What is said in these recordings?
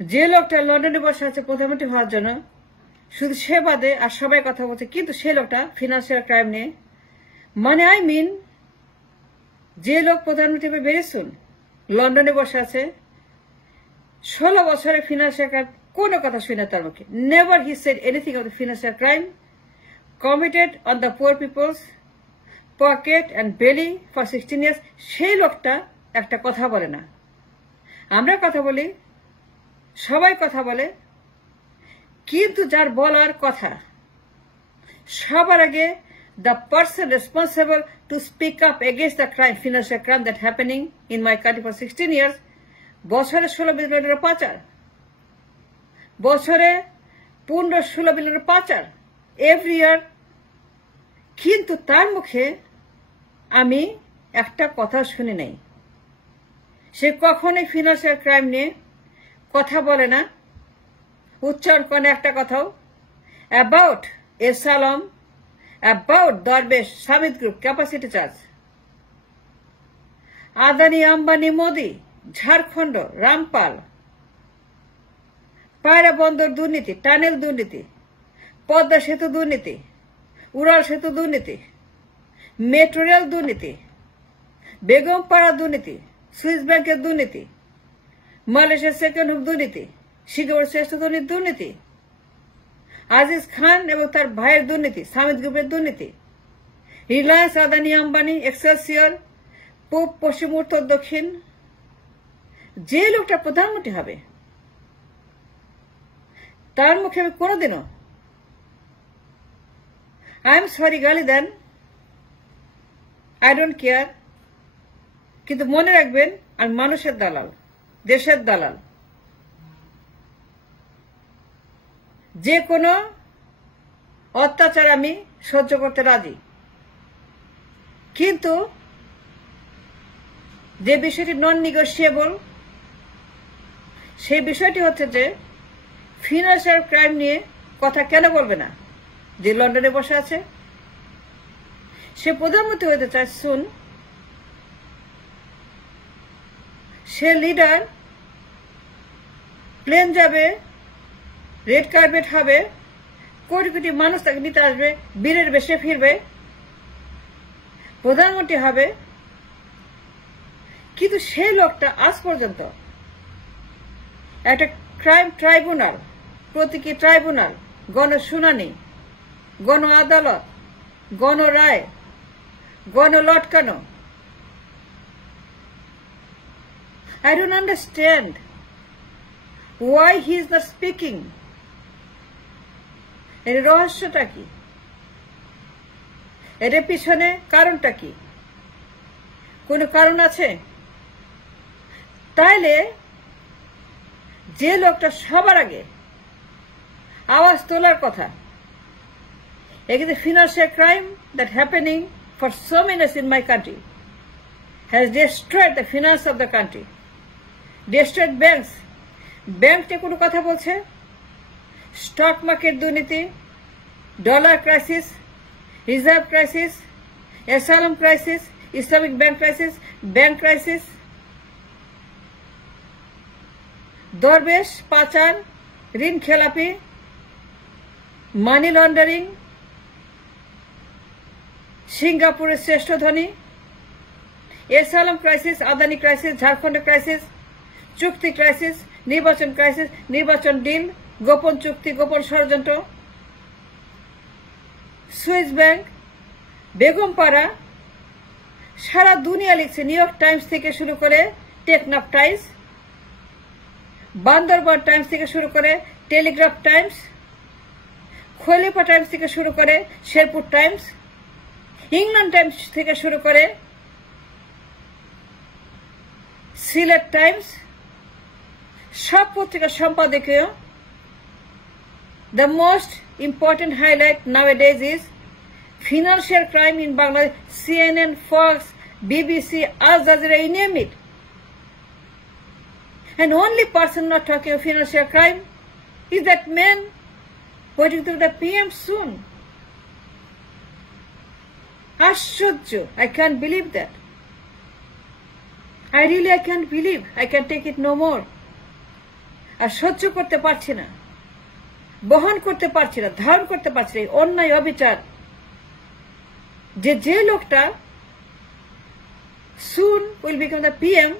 যে লোকটা লন্ডনে বসে আছে প্রধানমন্ত্রী হওয়ার জন্য, শুধু সে বাদে আর সবাই কথা বলছে, কিন্তু সে লোকটা ফিনান্সিয়াল ক্রাইম নিয়ে, মানে আই মিন যে লোক প্রধানমন্ত্রী হবে বেরিয়ে লন্ডনে বসে আছে 16 বছরে ফিনান্সিয়াল ক্রাইম কোনো কথা শুনে তার মুখে। Never he said anything of the financial crime committed on the poor peoples pocket and belly for 16 years. সেই লোকটা একটা কথা বলে না। আমরা কথা বলি, সবাই কথা বলে, কিন্তু যার বলার কথা সবার আগে the person responsible to speak up against the crime, financial crime that happening in my country for 16 years, বছরে 16 বিলিয়নের পাচার, বছরে 15-16 বিলিয়নের পাচার এভরি ইয়ার। কিন্তু তার মুখে আমি একটা কথা শুনি নাই। সে কখনোই ফিনান্সিয়াল ক্রাইম নিয়ে কথা বলে না, উচ্চারণ করে একটা কথাও। অ্যাবাউট এসালম, about Darbesh, Samit Group, capacity charge. Adani, Ambani, Modi, Jharkhand, Rampal, Paira Bondor Durniti, Tunnel Durniti, Podda Setu Durniti, Ural Setu Durniti, Metro Rail Durniti, Begumpara Durniti, Swiss Bank Durniti, Malaysia Second Home Durniti, Shigor Sestu Durniti, Aziz Khan এবং তার ভাইয়ের দুর্নীতি, সামিত গ্রুপের দুর্নীতি, রিলায়েন্স, আদানি, আম্বানি, এক্সেলসিয়র, পূব, পশ্চিম, উত্তর, দক্ষিণ। যে লোকটা প্রধানমন্ত্রী হবে তার মুখে আমি কোনোদিনও আই এম সরি গালি দেন, আই ডোন্ট কেয়ার, কিন্তু মনে রাখবেন আমি মানুষের দালাল, দেশের দালাল। যে কোনো অত্যাচার আমি সহ্য করতে রাজি, কিন্তু যে বিষয়টি নন নিগোশিয়েবল সেই বিষয়টি হচ্ছে যে ফিনান্সিয়াল ক্রাইম নিয়ে কথা কেন বলবে না? যে লন্ডনে বসে আছে, সে প্রধানমন্ত্রী হতে চায় শুন, সে লিডার, প্লেন যাবে, রেড কার্পেট হবে, কোটি কোটি মানুষ তাকে নিতে আসবে, বীরের বেশে ফিরবে, প্রধানমন্ত্রী হবে। কিন্তু সেই লোকটা আজ পর্যন্ত একটা ক্রাইম ট্রাইব্যুনাল, প্রতীকী ট্রাইব্যুনাল, গণশুনানি, গণ আদালত, গণ রায়, গণ লটকানো, I don't understand why he is not speaking. এর রহস্যটা কি? এর পিছনে কারণটা কি? কোনো কারণ আছে? তাইলে যে লোকটা সবার আগে আওয়াজ তোলার কথা, এখানে financial crime that happening for so many years in my country has destroyed the finance of the country, destroyed banks. ব্যাংকটা কোনো কথা বলছে, স্টক মার্কেট দুর্নীতি, dollar crisis, reserve crisis, asylum crisis, Islamic bank crisis, bank crisis, দরবেশ পাচার, ঋণ খেলাপি, money laundering, সিঙ্গাপুরের শ্রেষ্ঠ ধনী, asylum crisis, Adani crisis, Jharkhand crisis, চুক্তি ক্রাইসিস, নির্বাচন ক্রাইসিস, নির্বাচন ডিল, গোপন চুক্তি, গোপন ষড়যন্ত্র, সুইস ব্যাংক, বেগমপাড়া, সারা দুনিয়া লিখছে। নিউ ইয়র্ক টাইমস থেকে শুরু করে টেকনাফ টাইমস, বান্দরবান টাইমস থেকে শুরু করে টেলিগ্রাফ টাইমস, খলিফা টাইমস থেকে শুরু করে শেরপুর টাইমস, ইংল্যান্ড টাইমস থেকে শুরু করে সিলেট টাইমস, সব পত্রিকার সম্পাদকীয়। The most important highlight nowadays is financial crime in Bangladesh, CNN, Fox, BBC, Al Jazeera, you name it. And only person not talking of financial crime is that man waiting to the PM soon. Ashurj, I can't believe that. I can't believe. I can take it no more. আর সহ্য করতে পারছি না, বহন করতে পারছি না, ধারণ করতে পারছি না অন্যায় অবিচার। যে লোকটা সুন উইল বিকাম দ্য PM,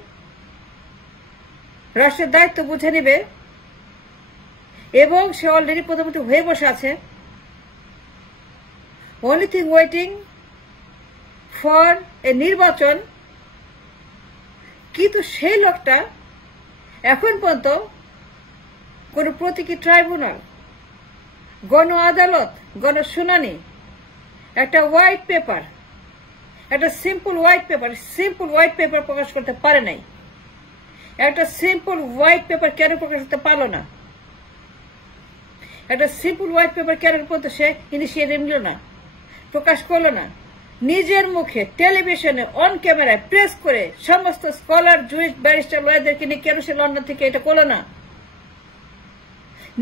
রাষ্ট্রের দায়িত্ব বুঝে নেবে এবং সে অলরেডি প্রধানমন্ত্রী হয়ে বসে আছে, only thing waiting for a নির্বাচন। কিন্তু সেই লোকটা এখন পর্যন্ত কোন প্রতীকী ট্রাইব্যুনাল, গণ আদালত, গণশুনানি, একটা হোয়াইট পেপার, একটা সিম্পল হোয়াইট পেপার প্রকাশ করতে পারে নাই। একটা সিম্পল হোয়াইট পেপার কেন প্রকাশ করতে পারলো না? একটা সিম্পল হোয়াইট পেপার কেন পর্যন্ত সে ইনিশিয়েটিভ নিল না, প্রকাশ করলো না? নিজের মুখে টেলিভিশনে অন ক্যামেরায় প্রেস করে সমস্ত স্কলার, জুরিস্ট, ব্যারিস্টার, লয়ারদেরকে নিয়ে কেন সে লন্ডন থেকে এটা করলো না?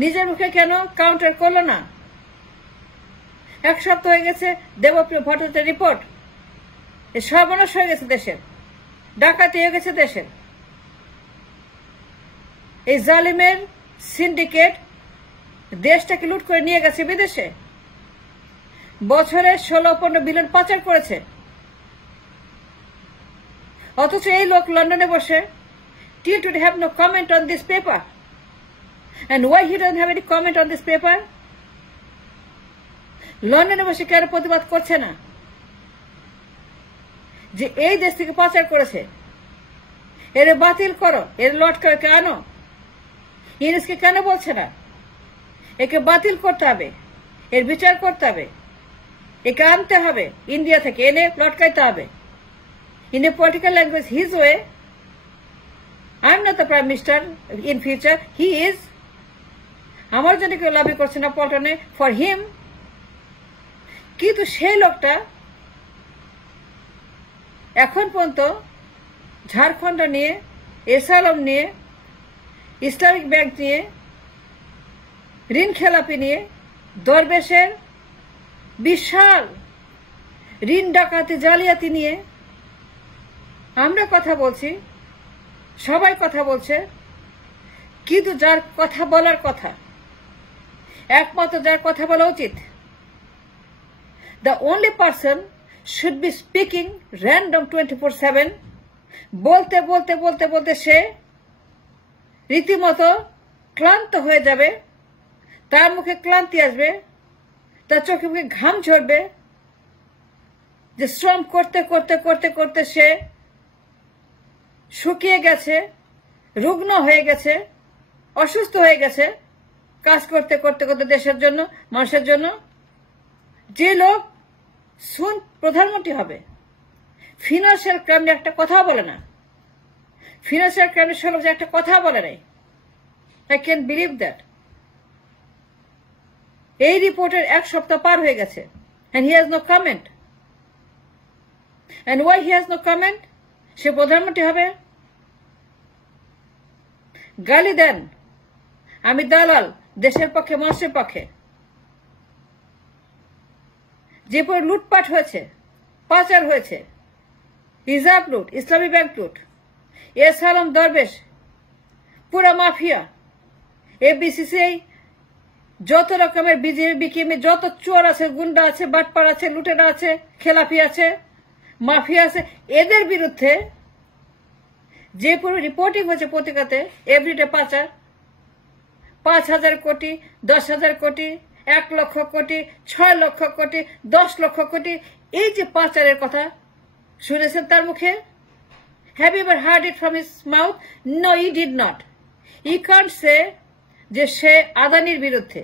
নিজের মুখে কেন কাউন্টার করলো না? এক সপ্তাহ হয়ে গেছে দেবপ্রিয় ভট্টাচার্যের রিপোর্ট, সর্বনাশ হয়ে গেছে দেশের, ডাকাতি হয়ে গেছে দেশের। এই জালিমের সিন্ডিকেট দেশটাকে লুট করে নিয়ে গেছে বিদেশে, বছরে 16-15 বিলিয়ন পাচার করেছে। অথচ এই লোক লন্ডনে বসে till today have no comment on this paper. And why he doesn't have any comment on this paper? লন্ডনে বসে কেন প্রতিবাদ করছে না যে এই দেশ থেকে পাচার করেছে, এর বাতিল করো, এর লট করে আনো? ইংরেজকে কেন বলছে না একে বাতিল করতে হবে, এর বিচার করতে হবে, একে আনতে হবে ইন্ডিয়া থেকে, এনে লটকাইতে হবে in a political language his way? I'm not the prime minister in future, he is. আমার জন্য কেউ লবি করছে না পল্টনে ফর হিম। কিন্তু সেই লোকটা এখন পর্যন্ত ঝাড়খণ্ড নিয়ে, এসালম নিয়ে, ইসলামিক ব্যাংক নিয়ে, ঋণ খেলাপি নিয়ে, দরবেশের বিশাল ঋণ ডাকাতি, জালিয়াতি নিয়ে আমরা কথা বলছি, সবাই কথা বলছে। কিন্তু যার কথা বলার কথা, একমাত্র যার কথা বলা উচিত, the only person should be speaking random 24/7, বলতে বলতে বলতে বলতে সে রীতিমতো ক্লান্ত হয়ে যাবে, তার মুখে ক্লান্তি আসবে, তার চোখে মুখে ঘাম ঝরবে, যে শ্রম করতে করতে করতে করতে সে শুকিয়ে গেছে, রুগ্ন হয়ে গেছে, অসুস্থ হয়ে গেছে কাজ করতে করতে করতে দেশের জন্য, মানুষের জন্য। যে লোক সুন প্রধানমন্ত্রী হবে, ফিনান্সিয়াল ক্রাইম নিয়ে একটা কথা বলে না, ফিনান্সিয়াল ক্রাইমের সঙ্গে একটা কথা বলে নাই। I can believe that. এই রিপোর্টের এক সপ্তাহ পার হয়ে গেছে and he has no comment. And why he has no comment? সে প্রধানমন্ত্রী হবে, গালি দেন আমি দালাল, দেশের পক্ষে, মানুষের পক্ষে। যে পরে লুটপাট হয়েছে, পাচার হয়েছে, রিজার্ভ লুট, ইসলামী ব্যাংক লুট, এসালম, দরবেশ, পুরা মাফিয়া, এফবিসিসিআই, যত রকমের বিজেপি, বিকেএমে যত চোর আছে, গুন্ডা আছে, বাটপার আছে, লুটেরা আছে, খেলাপি আছে, মাফিয়া আছে, এদের বিরুদ্ধে যে পুরো রিপোর্টিং হয়েছে পত্রিকাতে, এভরিডে পাচার, 5,000 কোটি, 10,000 কোটি, 1 লক্ষ কোটি, 6 লক্ষ কোটি, 10 লক্ষ কোটি, এই যে পাচারের কথা শুনেছেন তার মুখে? Have you ever heard it from his mouth? No, he did not. He can't say যে সে আদানির বিরুদ্ধে,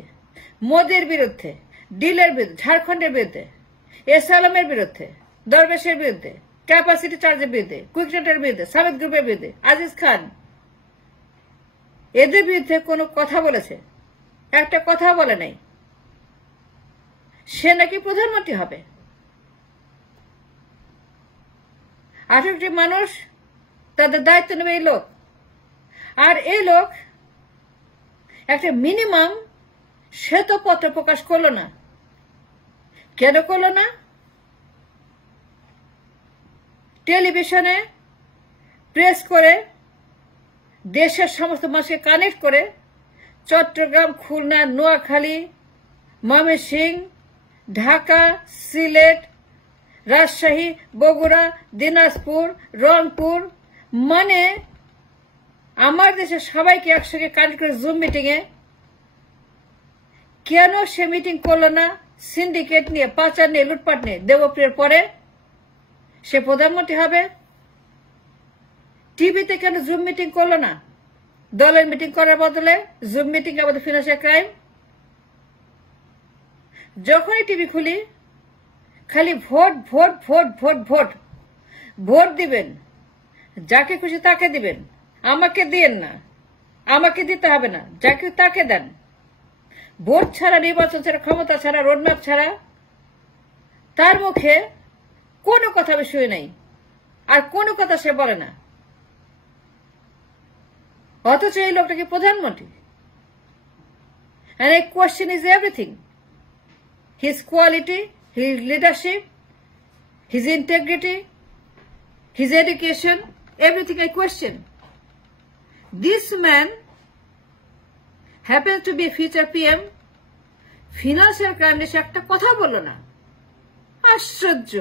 মোদির বিরুদ্ধে, ডিলের বিরুদ্ধে, ঝাড়খণ্ডের বিরুদ্ধে, এসালামের বিরুদ্ধে, দরবেশের বিরুদ্ধে, ক্যাপাসিটি চার্জের বিরুদ্ধে, কুইকনেটের বিরুদ্ধে, সামিত গ্রুপের বিরুদ্ধে, আজিজ খান, এদের বিরুদ্ধে কোনো কথা বলেছে? একটা কথা বলে নাই। সে নাকি প্রধানমন্ত্রী হবে। 18টি মানুষ তাদের দায়িত্ব নেবে এই লোক। আর এই লোক একটা মিনিমাম শ্বেতপত্র প্রকাশ করলো না। কেন করলো না? টেলিভিশনে প্রেস করে দেশের সমস্ত মানুষকে কানেক্ট করে চট্টগ্রাম, খুলনা, নোয়াখালী, ময়মনসিংহ, ঢাকা, সিলেট, রাজশাহী, বগুড়া, দিনাজপুর, রংপুর, মানে আমার দেশের সবাইকে একসঙ্গে কানেক্ট করে জুম মিটিং এ কেন সে মিটিং করলো না? সিন্ডিকেট নিয়ে, পাচার নিয়ে, লুটপাট নিয়ে। দেবপ্রিয়ার পরে সে প্রধানমন্ত্রী হবে। টিভিতে কেন জুম মিটিং করলো না? দলের মিটিং করার বদলে জুম মিটিং আমাদের ফিনান্সিয়াল ক্রাইম। যখনই টিভি খুলি খালি vote vote vote vote vote vote দিবেন, যাকে খুশি তাকে দিবেন, আমাকে দিয়েন না, আমাকে দিতে হবে না, যাকে তাকে দেন। ভোট ছাড়া, নির্বাচন ছাড়া, ক্ষমতা ছাড়া, রোডম্যাপ ছাড়া তার মুখে কোনো কথা আমি শুই নাই, আর কোনো কথা সে বলে না। অথচ এই লোকটাকে প্রধানমন্ত্রী। And a question is everything. His quality, his leadership, his integrity, his education, everything I question. This man happens to be a future PM. Financial crime নিয়ে সে একটা কথা বললো না। আশ্চর্য।